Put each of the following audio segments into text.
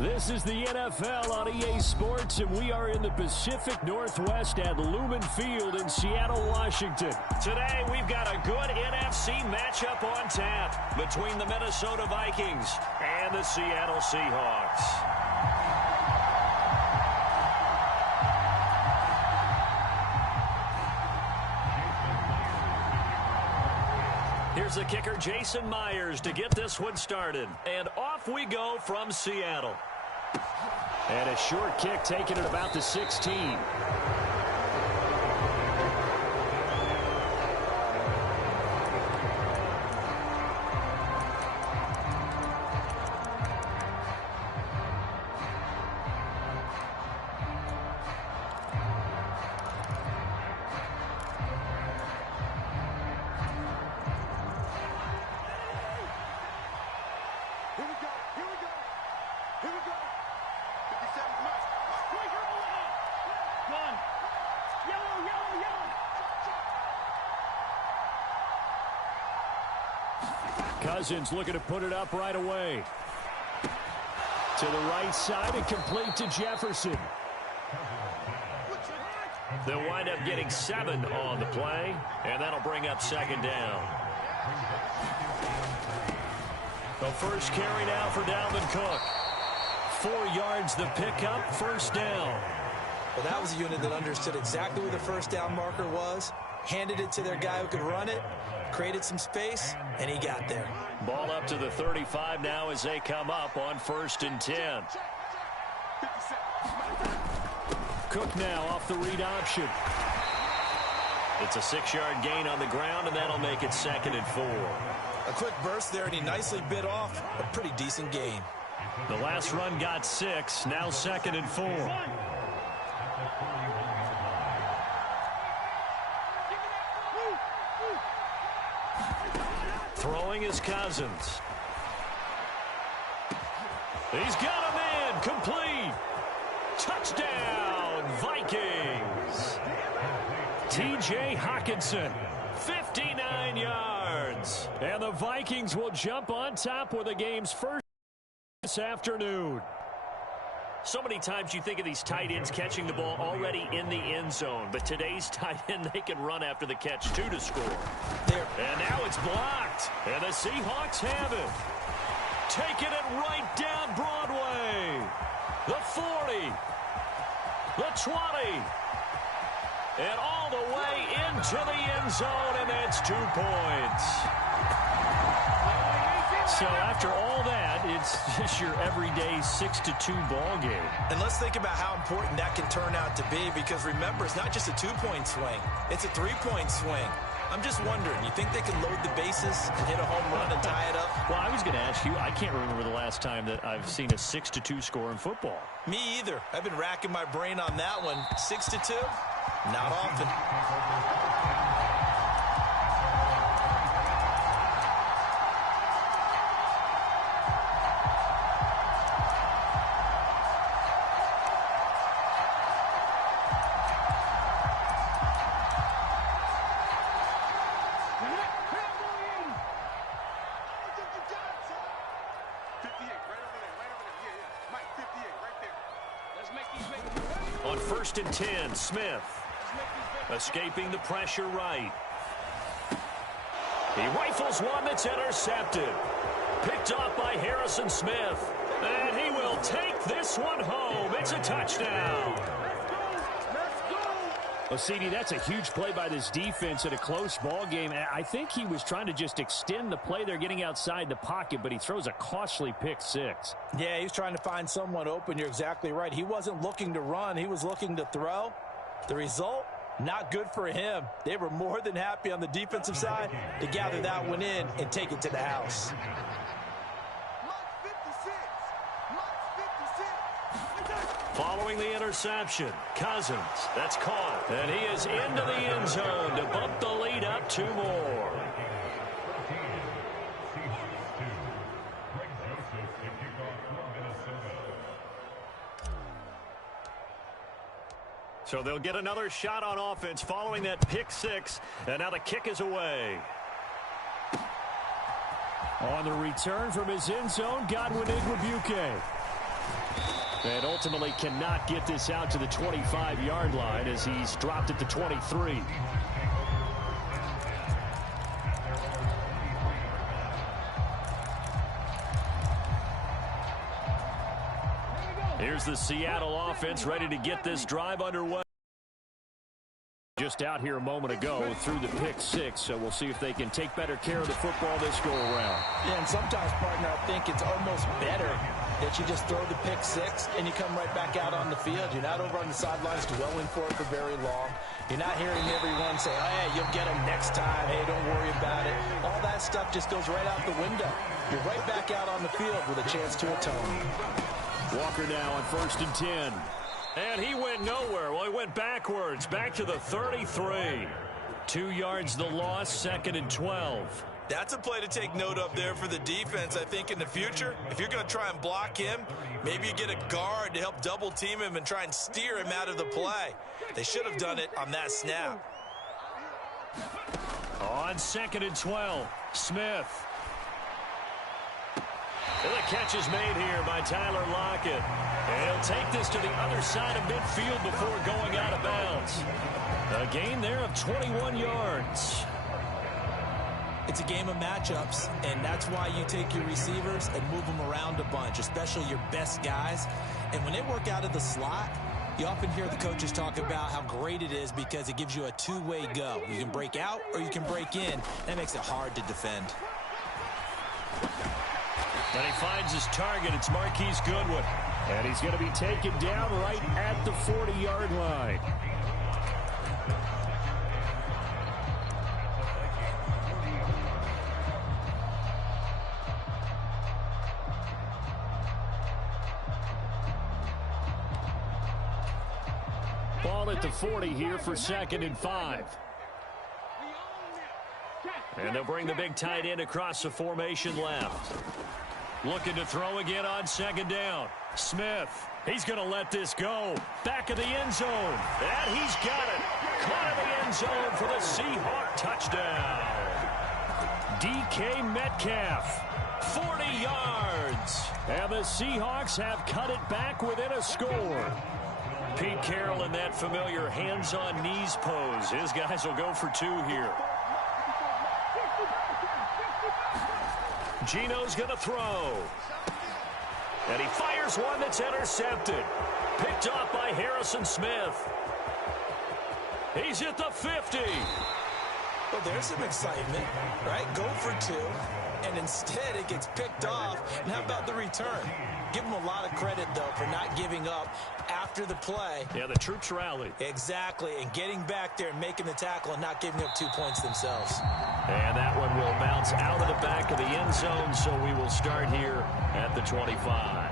This is the NFL on EA Sports, and we are in the Pacific Northwest at Lumen Field in Seattle, Washington. Today, we've got a good NFC matchup on tap between the Minnesota Vikings and the Seattle Seahawks. Here's the kicker, Jason Myers, to get this one started. And off we go from Seattle. And a short kick taken at about the 16. Cousins looking to put it up right away. To the right side and complete to Jefferson. They'll wind up getting 7 on the play, and that'll bring up second down. The first carry now for Dalvin Cook. 4 yards the pickup, first down. Well, that was a unit that understood exactly where the first down marker was, handed it to their guy who could run it, created some space, and he got there. Ball up to the 35 now as they come up on 1st and 10. Cook now off the read option. It's a 6-yard gain on the ground, and that'll make it 2nd and 4. A quick burst there, and he nicely bit off a pretty decent gain. The last run got 6, now 2nd and 4. Throwing is Cousins. He's got a man, complete. Touchdown, Vikings. T.J. Hockenson, 59 yards. And the Vikings will jump on top with the game's first this afternoon. So many times you think of these tight ends catching the ball already in the end zone, but today's tight end, they can run after the catch, too, to score. There. And now it's blocked, and the Seahawks have it. Taking it right down Broadway. The 40, the 20, and all the way into the end zone, and that's 2 points. So after all that, it's just your everyday 6-2 ball game. And let's think about how important that can turn out to be, because remember, it's not just a 2-point swing. It's a 3-point swing. I'm just wondering, you think they can load the bases and hit a home run and tie it up? Well, I was going to ask you, I can't remember the last time that I've seen a 6-2 score in football. Me either. I've been racking my brain on that one. 6-2? Not often. On 1st and 10, Smith escaping the pressure right. He rifles one that's intercepted. Picked off by Harrison Smith. And he will take this one home. It's a touchdown. Well, CD, that's a huge play by this defense in a close ball game. I think he was trying to just extend the play. They're getting outside the pocket, but he throws a costly pick 6. Yeah, he's trying to find someone open. You're exactly right. He wasn't looking to run. He was looking to throw. The result, not good for him. They were more than happy on the defensive side to gather that one in and take it to the house. Following the interception, Cousins, that's caught. And he is into the end zone to bump the lead up 2 more. So they'll get another shot on offense following that pick 6. And now the kick is away. On the return from his end zone, Godwin Igwebuike. And ultimately cannot get this out to the 25-yard line as he's dropped it to 23. Here's the Seattle offense ready to get this drive underway. Just out here a moment ago through the pick six, so we'll see if they can take better care of the football this go-around. Yeah, and sometimes, partner, I think it's almost better that you just throw the pick six and you come right back out on the field. You're not over on the sidelines dwelling for it for very long. You're not hearing everyone say, oh, hey, you'll get them next time. Hey, don't worry about it. All that stuff just goes right out the window. You're right back out on the field with a chance to atone. Walker now on 1st and 10. And he went nowhere. Well, he went backwards, back to the 33. 2 yards the loss, 2nd and 12. That's a play to take note of there for the defense. I think in the future, if you're going to try and block him, maybe you get a guard to help double team him and try and steer him out of the play. They should have done it on that snap. On 2nd and 12, Smith. And the catch is made here by Tyler Lockett. And he'll take this to the other side of midfield before going out of bounds. A gain there of 21 yards. It's a game of matchups, and that's why you take your receivers and move them around a bunch, especially your best guys. And when they work out of the slot, you often hear the coaches talk about how great it is because it gives you a two-way go. You can break out or you can break in. That makes it hard to defend. And he finds his target. It's Marquise Goodwin. And he's going to be taken down right at the 40-yard line. Ball at the 40 here for 2nd and 5. And they'll bring the big tight end across the formation left. Looking to throw again on 2nd down. Smith, he's going to let this go. Back of the end zone. And he's got it. Caught in the end zone for the Seahawk touchdown. DK Metcalf, 40 yards. And the Seahawks have cut it back within a score. Pete Carroll in that familiar hands-on-knees pose. His guys will go for 2 here. Gino's going to throw. And he fires one that's intercepted. Picked off by Harrison Smith. He's at the 50. Well, there's some excitement, right? Go for 2, and instead it gets picked off. And how about the return? Give him a lot of credit, though, for not giving up after the play. Yeah, the troops rallied. Exactly, and getting back there and making the tackle and not giving up 2 points themselves. And that one will bounce out of the back of the end zone, so we will start here at the 25.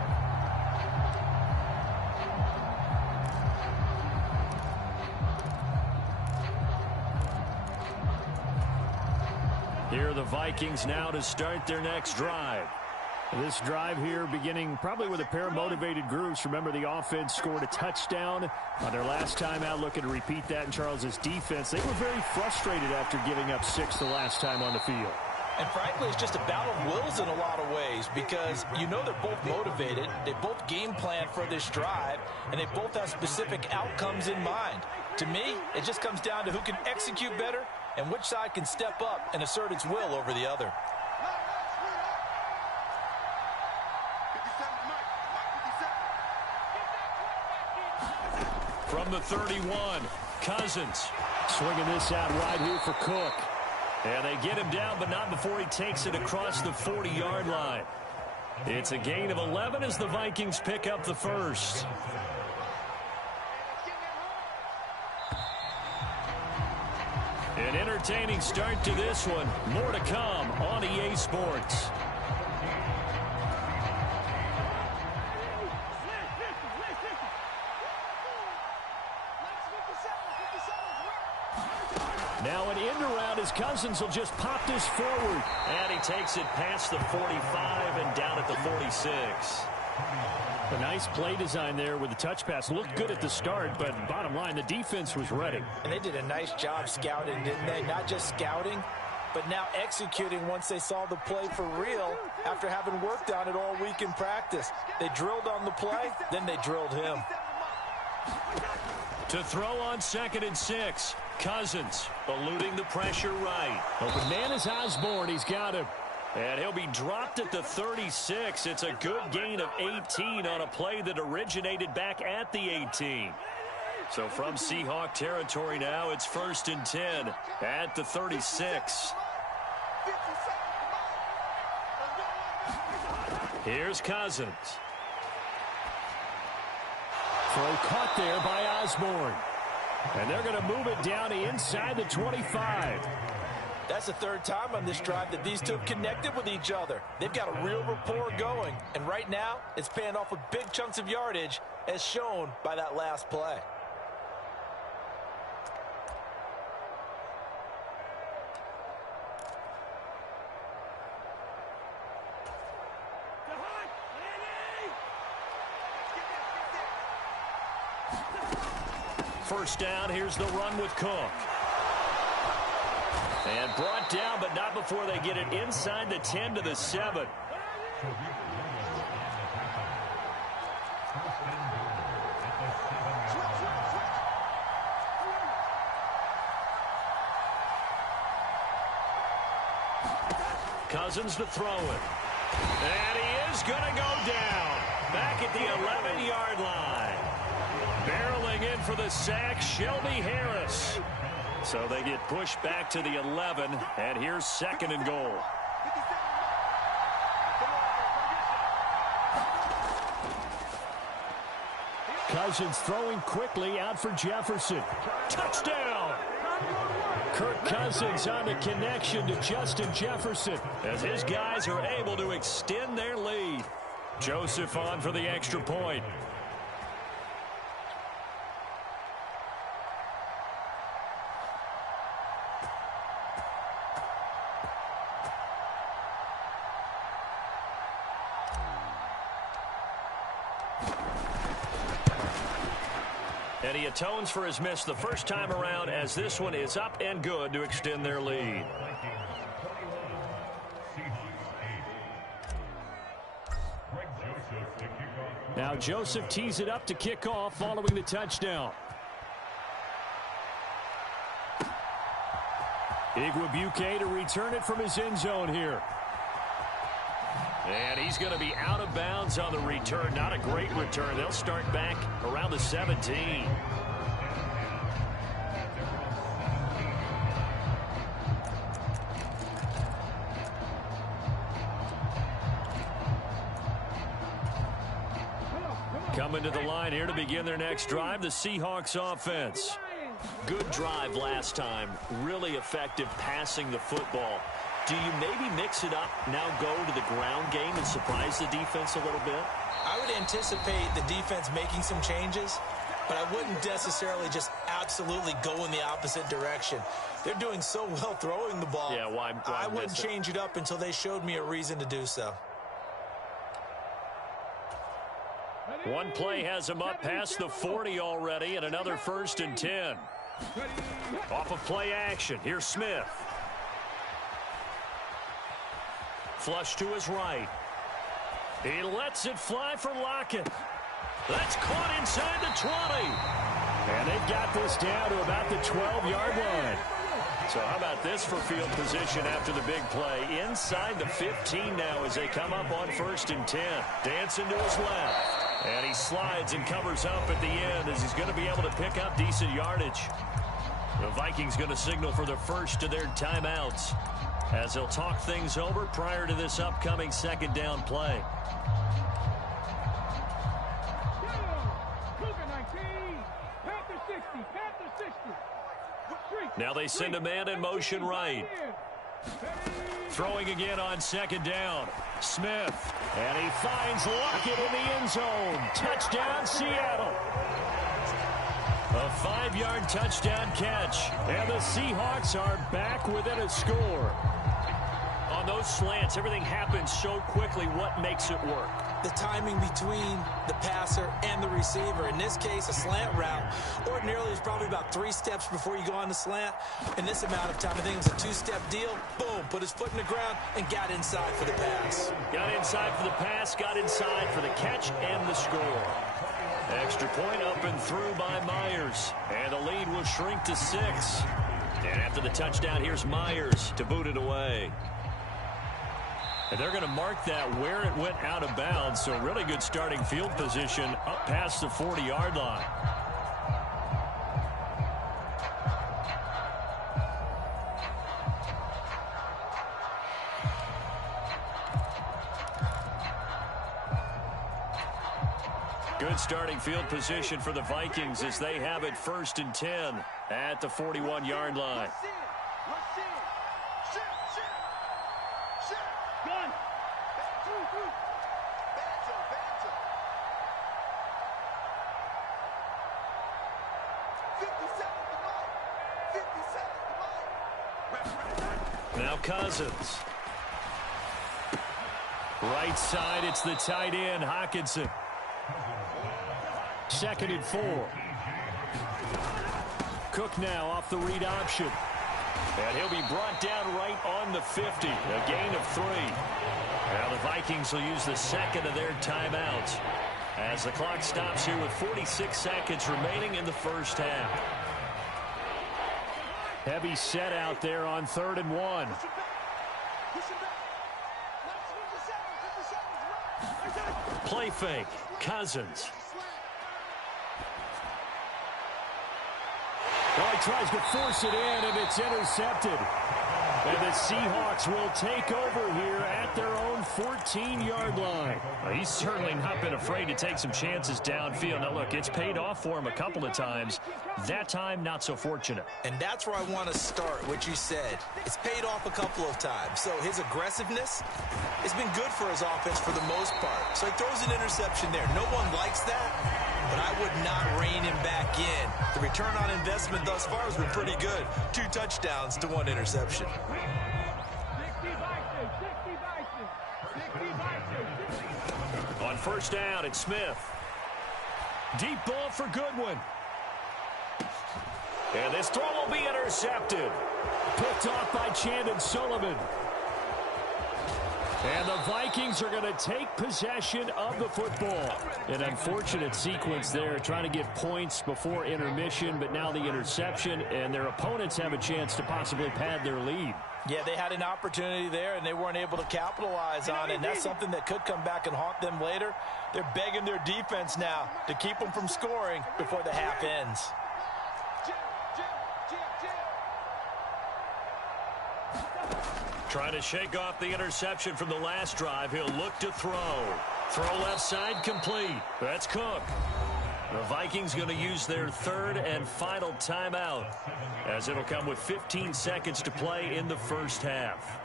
Here are the Vikings now to start their next drive. This drive here beginning probably with a pair of motivated groups. Remember, the offense scored a touchdown on their last time out. Looking to repeat that in Charles's defense. They were very frustrated after giving up 6 the last time on the field. And frankly, it's just a battle of wills in a lot of ways because you know they're both motivated. They both game plan for this drive, and they both have specific outcomes in mind. To me, it just comes down to who can execute better and which side can step up and assert its will over the other. From the 31, Cousins swinging this out wide here for Cook. And they get him down, but not before he takes it across the 40-yard line. It's a gain of 11 as the Vikings pick up the first. An entertaining start to this one. More to come on EA Sports. Now an end around as Cousins will just pop this forward. And he takes it past the 45 and down at the 46. A nice play design there with the touch pass. Looked good at the start, but bottom line, the defense was ready. And they did a nice job scouting, didn't they? Not just scouting, but now executing once they saw the play for real after having worked on it all week in practice. They drilled on the play, then they drilled him. To throw on 2nd and 6. Cousins eluding the pressure right. Open man is Osborne. He's got him. And he'll be dropped at the 36. It's a good gain of 18 on a play that originated back at the 18. So from Seahawk territory now, it's 1st and 10 at the 36. Here's Cousins. Throw caught there by Osborne. And they're going to move it down to inside the 25. That's the 3rd time on this drive that these two have connected with each other. They've got a real rapport going. And right now, it's paying off with big chunks of yardage, as shown by that last play. First down, here's the run with Cook. And brought down, but not before they get it inside the 10 to the 7. Cousins to throw it. And he is going to go down. Back at the 11-yard line. Barreling in for the sack, Shelby Harris. So they get pushed back to the 11, and here's 2nd and goal. Cousins throwing quickly out for Jefferson. Touchdown! Kirk Cousins on the connection to Justin Jefferson as his guys are able to extend their lead. Joseph on for the extra point. And he atones for his miss the first time around, as this one is up and good to extend their lead. Now Joseph tees it up to kick off following the touchdown. Igwebuike to return it from his end zone here. And he's going to be out of bounds on the return. Not a great return. They'll start back around the 17. Coming to the line here to begin their next drive, the Seahawks offense. Good drive last time. Really effective passing the football. Do you maybe mix it up, now go to the ground game and surprise the defense a little bit? I would anticipate the defense making some changes, but I wouldn't necessarily just absolutely go in the opposite direction. They're doing so well throwing the ball. Yeah, why I wouldn't change it up until they showed me a reason to do so. One play has him up past the 40 already, and another 1st and 10. Off of play action, here's Smith. Flush to his right. He lets it fly for Lockett. That's caught inside the 20. And they've got this down to about the 12-yard line. So how about this for field position after the big play? Inside the 15 now as they come up on 1st and 10. Dancing to his left. And he slides and covers up at the end as he's going to be able to pick up decent yardage. The Vikings going to signal for the first of their timeouts as they'll talk things over prior to this upcoming 2nd down play. Now they send a man in motion right. Throwing again on 2nd down. Smith. And he finds Lockett in the end zone. Touchdown, Seattle. A 5-yard touchdown catch. And the Seahawks are back within a score. On those slants, everything happens so quickly. What makes it work? the timing between the passer and the receiver. In this case, a slant route ordinarily is probably about 3 steps before you go on the slant. In this amount of time, I think it was a 2-step deal. Boom, put his foot in the ground and got inside for the pass. Got inside for the pass, got inside for the catch and the score. Extra point up and through by Myers. And the lead will shrink to 6. And after the touchdown, here's Myers to boot it away. And they're going to mark that where it went out of bounds. So really good starting field position up past the 40-yard line. Good starting field position for the Vikings as they have it 1st and 10 at the 41-yard line. Now Cousins. Right side, it's the tight end, Hockenson. 2nd and 4. Cook now off the read option. And he'll be brought down right on the 50. A gain of 3. Now the Vikings will use the 2nd of their timeouts as the clock stops here with 46 seconds remaining in the first half. Heavy set out there on 3rd and 1. Play fake. Cousins. Well, he tries to force it in, and it's intercepted. And the Seahawks will take over here at their own 14-yard line. Well, he's certainly not been afraid to take some chances downfield. Now, look, it's paid off for him a couple of times. That time, not so fortunate. And that's where I want to start, what you said. It's paid off a couple of times. So his aggressiveness has been good for his offense for the most part. So he throws an interception there. No one likes that, but I would not rein him back in. The return on investment thus far has been pretty good. 2 touchdowns to 1 interception. On 1st down, it's Smith. Deep ball for Goodwin. And this throw will be intercepted. Picked off by Chandon Sullivan. And the Vikings are going to take possession of the football. An unfortunate sequence there, trying to get points before intermission, but now the interception, and their opponents have a chance to possibly pad their lead. Yeah, they had an opportunity there, and they weren't able to capitalize on it, and that's something that could come back and haunt them later. They're begging their defense now to keep them from scoring before the half ends. Trying to shake off the interception from the last drive. He'll look to throw. Throw left side complete. That's Cook. The Vikings going to use their 3rd and final timeout as it'll come with 15 seconds to play in the first half.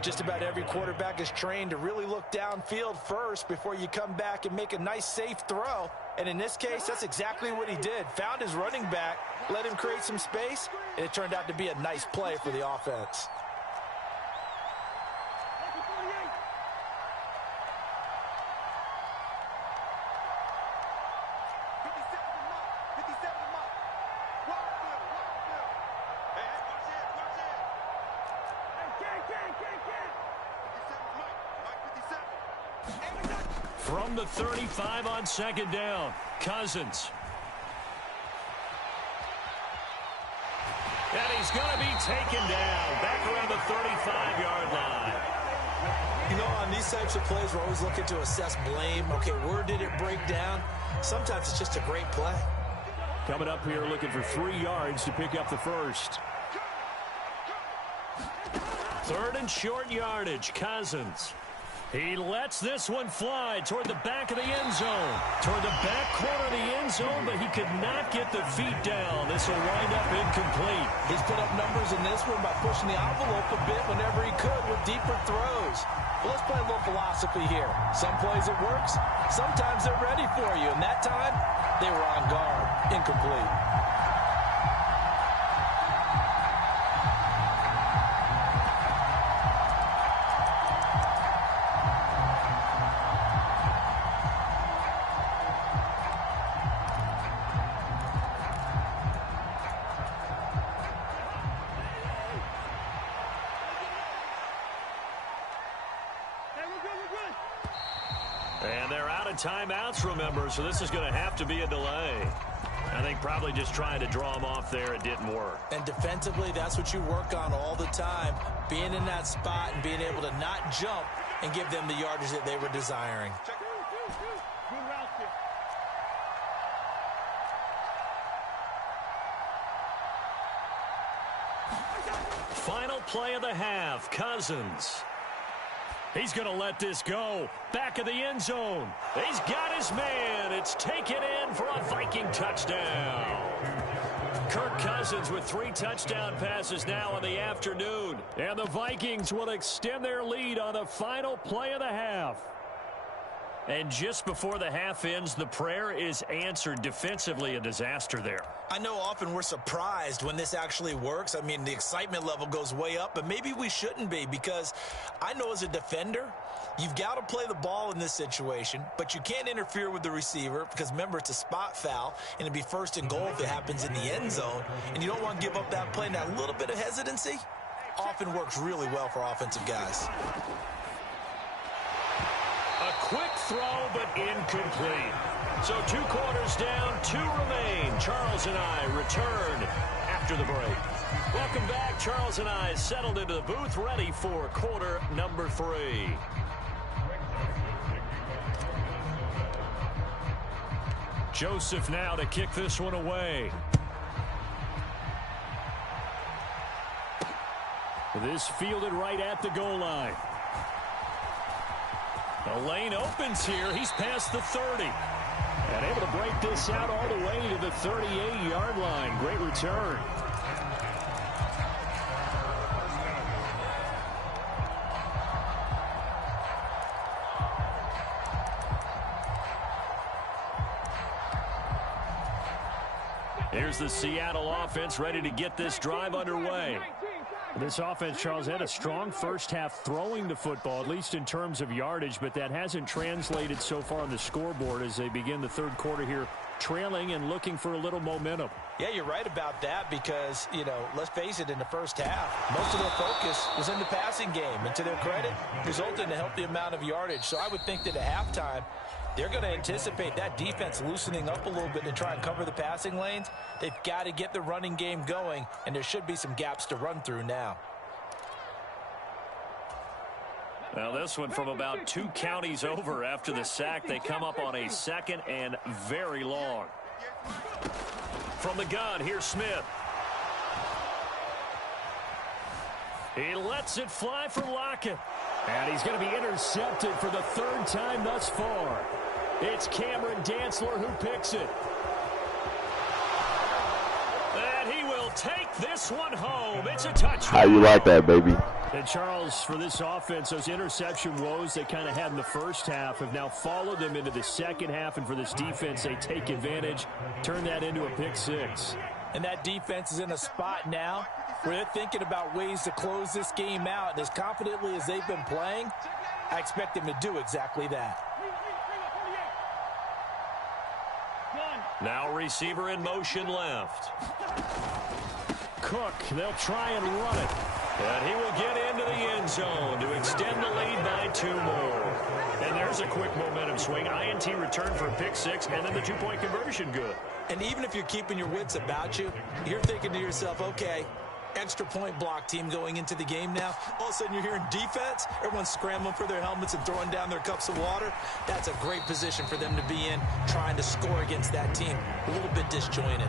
Just about every quarterback is trained to really look downfield first before you come back and make a nice, safe throw. And in this case, that's exactly what he did. Found his running back, let him create some space, and it turned out to be a nice play for the offense. From the 35 on 2nd down, Cousins. And he's going to be taken down back around the 35-yard line. You know, on these types of plays, we're always looking to assess blame. Okay, where did it break down? Sometimes it's just a great play. Coming up here looking for 3 yards to pick up the first. 3rd and short yardage, Cousins. He lets this one fly toward the back of the end zone. Toward the back corner of the end zone, but he could not get the feet down. This will wind up incomplete. He's put up numbers in this one by pushing the envelope a bit whenever he could with deeper throws. But let's play a little philosophy here. Some plays it works. Sometimes they're ready for you. And that time, they were on guard. Incomplete. And they're out of timeouts, remember, so this is going to have to be a delay. I think probably just trying to draw them off there, it didn't work. And defensively, that's what you work on all the time, being in that spot and being able to not jump and give them the yardage that they were desiring. Final play of the half, Cousins. He's going to let this go. Back of the end zone. He's got his man. It's taken in for a Viking touchdown. Kirk Cousins with 3 touchdown passes now in the afternoon. And the Vikings will extend their lead on the final play of the half. And just before the half ends, the prayer is answered. Defensively, a disaster there. I know often we're surprised when this actually works. I mean, the excitement level goes way up, but maybe we shouldn't be, because I know as a defender, you've got to play the ball in this situation, but you can't interfere with the receiver because, remember, it's a spot foul, and it'd be first and goal if it happens in the end zone, and you don't want to give up that play. And that little bit of hesitancy often works really well for offensive guys. A quick throw, but incomplete. So 2 quarters down, 2 remain. Charles and I return after the break. Welcome back. Charles and I settled into the booth, ready for quarter number 3. Joseph now to kick this one away. This fielded right at the goal line. The lane opens here. He's past the 30. And able to break this out all the way to the 38-yard line. Great return. Here's the Seattle offense ready to get this drive underway. This offense, Charles, had a strong first half throwing the football, at least in terms of yardage, but that hasn't translated so far on the scoreboard as they begin the third quarter here, trailing and looking for a little momentum. Yeah, you're right about that because, you know, let's face it, in the first half, most of their focus was in the passing game. And to their credit, resulted in a healthy amount of yardage. So I would think that at halftime, they're going to anticipate that defense loosening up a little bit to try and cover the passing lanes. They've got to get the running game going, and there should be some gaps to run through now. Now this one from about 2 counties over after the sack. They come up on a 2nd and very long. From the gun, here's Smith. He lets it fly for Lockett. And he's going to be intercepted for the 3rd time thus far. It's Cameron Dantzler who picks it. And he will take this one home. It's a touchdown. How you like that, baby? And Charles, for this offense, those interception woes they kind of had in the first half have now followed them into the second half. And for this defense, they take advantage, turn that into a pick 6. And that defense is in a spot now where they're thinking about ways to close this game out. And as confidently as they've been playing, I expect them to do exactly that. Now receiver in motion left. Cook, they'll try and run it. And he will get into the end zone to extend the lead by 2 more. And there's a quick momentum swing. INT return for a pick 6, and then the 2-point conversion good. And even if you're keeping your wits about you, you're thinking to yourself, okay, extra point block team going into the game now. All of a sudden you're hearing defense. Everyone's scrambling for their helmets and throwing down their cups of water. That's a great position for them to be in, trying to score against that team. A little bit disjointed.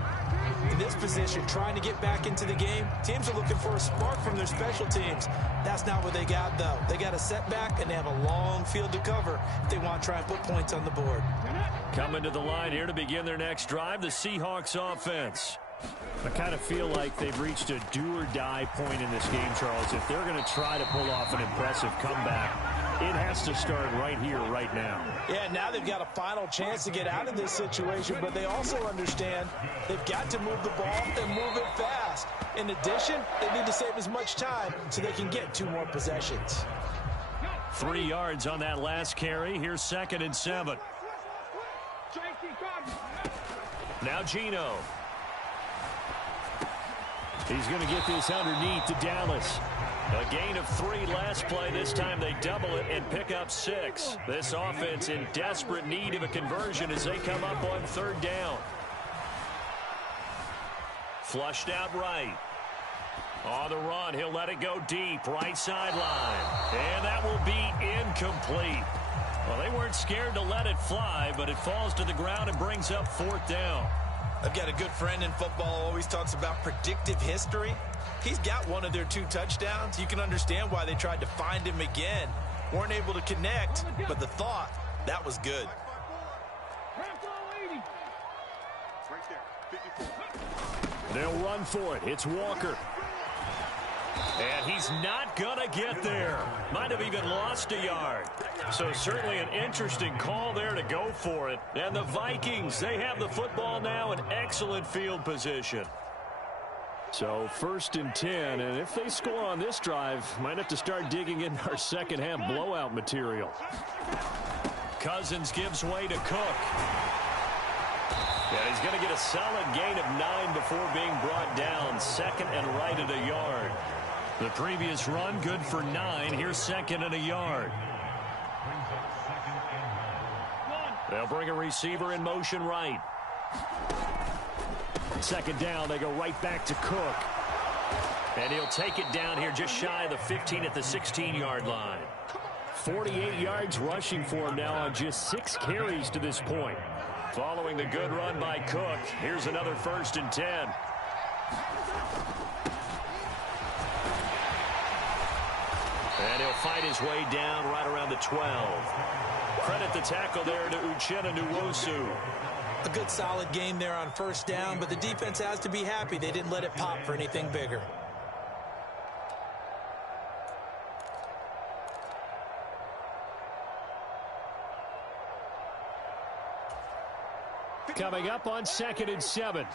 In this position, trying to get back into the game, teams are looking for a spark from their special teams. That's not what they got, though. They got a setback, and they have a long field to cover if they want to try and put points on the board. Coming to the line here to begin their next drive, the Seahawks offense. I kind of feel like they've reached a do-or-die point in this game, Charles. If they're going to try to pull off an impressive comeback, it has to start right here, right now. Yeah, now they've got a final chance to get out of this situation, but they also understand they've got to move the ball and move it fast. In addition, they need to save as much time so they can get 2 more possessions. 3 yards on that last carry. Here's 2nd and 7. Now Geno. He's going to get this underneath to Dallas. A gain of 3 last play. This time they double it and pick up 6. This offense in desperate need of a conversion as they come up on 3rd down. Flushed out right. On the run, he'll let it go deep, right sideline. And that will be incomplete. Well, they weren't scared to let it fly, but it falls to the ground and brings up 4th down. I've got a good friend in football who always talks about predictive history. He's got one of their 2 touchdowns. You can understand why they tried to find him again. Weren't able to connect, but the thought, that was good. They'll run for it. It's Walker. And he's not going to get there. Might have even lost a yard. So certainly an interesting call there to go for it. And the Vikings, they have the football now in excellent field position. So 1st and 10, and if they score on this drive, might have to start digging in our second half blowout material. Cousins gives way to Cook. And he's going to get a solid gain of 9 before being brought down. 2nd and right at a yard. The previous run good for 9. Here's 2nd and a yard. They'll bring a receiver in motion right. 2nd down, they go right back to Cook. And he'll take it down here just shy of the 15 at the 16-yard line. 48 yards rushing for him now on just 6 carries to this point. Following the good run by Cook, here's another 1st and 10. And he'll fight his way down right around the 12. Credit the tackle there to Uchenna Nwosu. A good solid game there on 1st down, but the defense has to be happy they didn't let it pop for anything bigger. Coming up on 2nd and 7.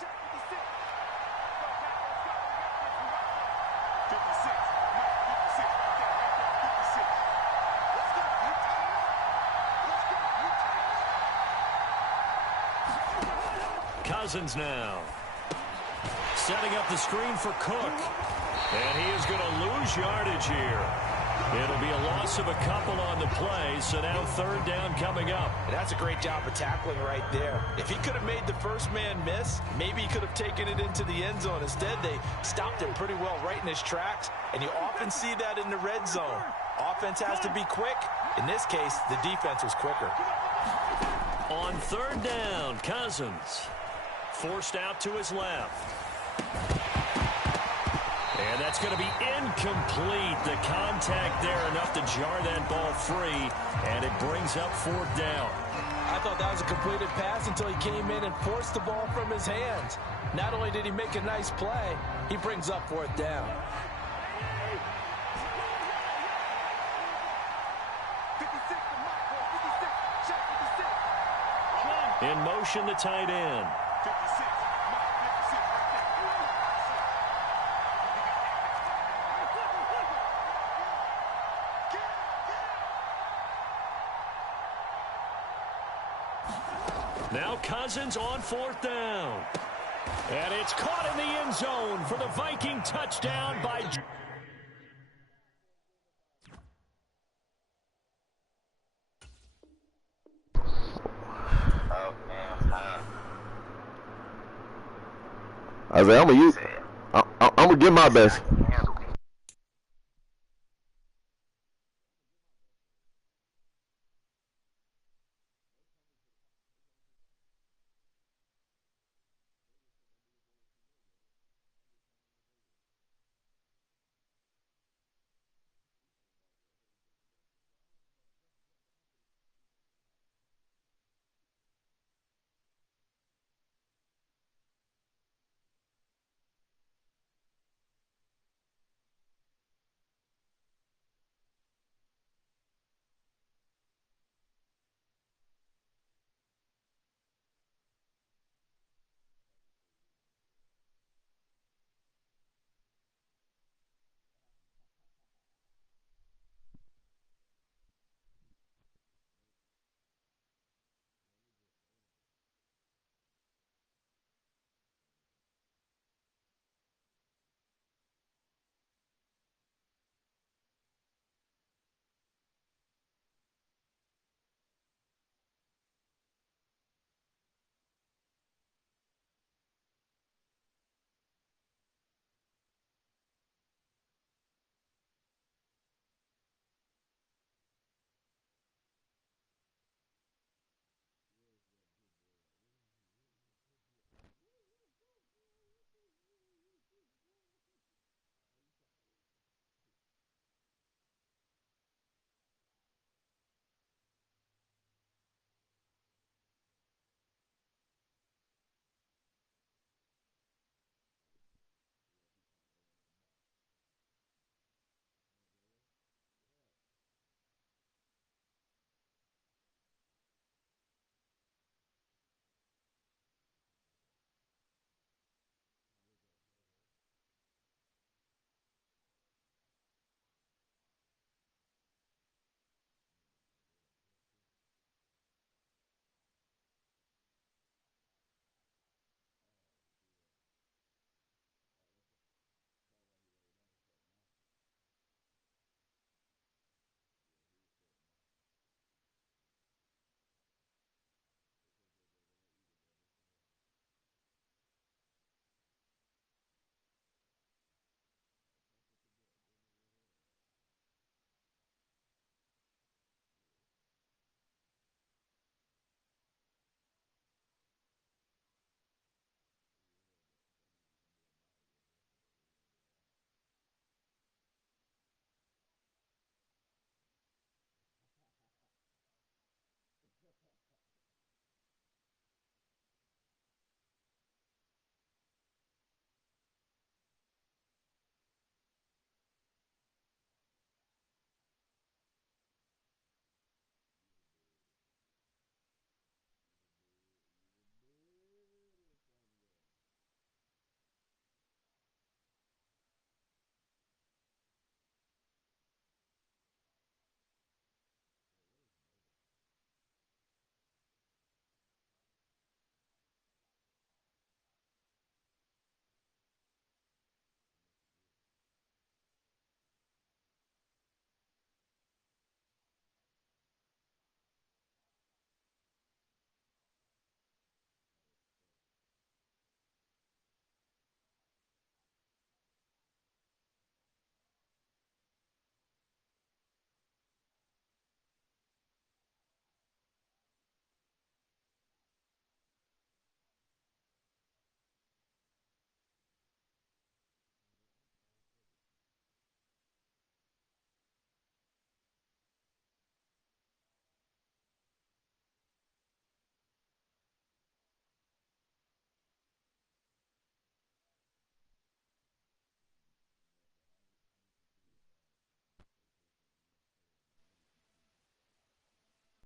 Cousins now. Setting up the screen for Cook. And he is going to lose yardage here. It'll be a loss of a couple on the play, so now 3rd down coming up. And that's a great job of tackling right there. If he could have made the first man miss, maybe he could have taken it into the end zone. Instead, they stopped him pretty well right in his tracks, and you often see that in the red zone. Offense has to be quick. In this case, the defense was quicker. On 3rd down, Cousins. Forced out to his left. And that's going to be incomplete. The contact there enough to jar that ball free, and it brings up 4th down. I thought that was a completed pass until he came in and forced the ball from his hands. Not only did he make a nice play, he brings up 4th down. In motion, the tight end. Now Cousins on 4th down. And it's caught in the end zone for the Viking touchdown by... I was like, I'm gonna give my best.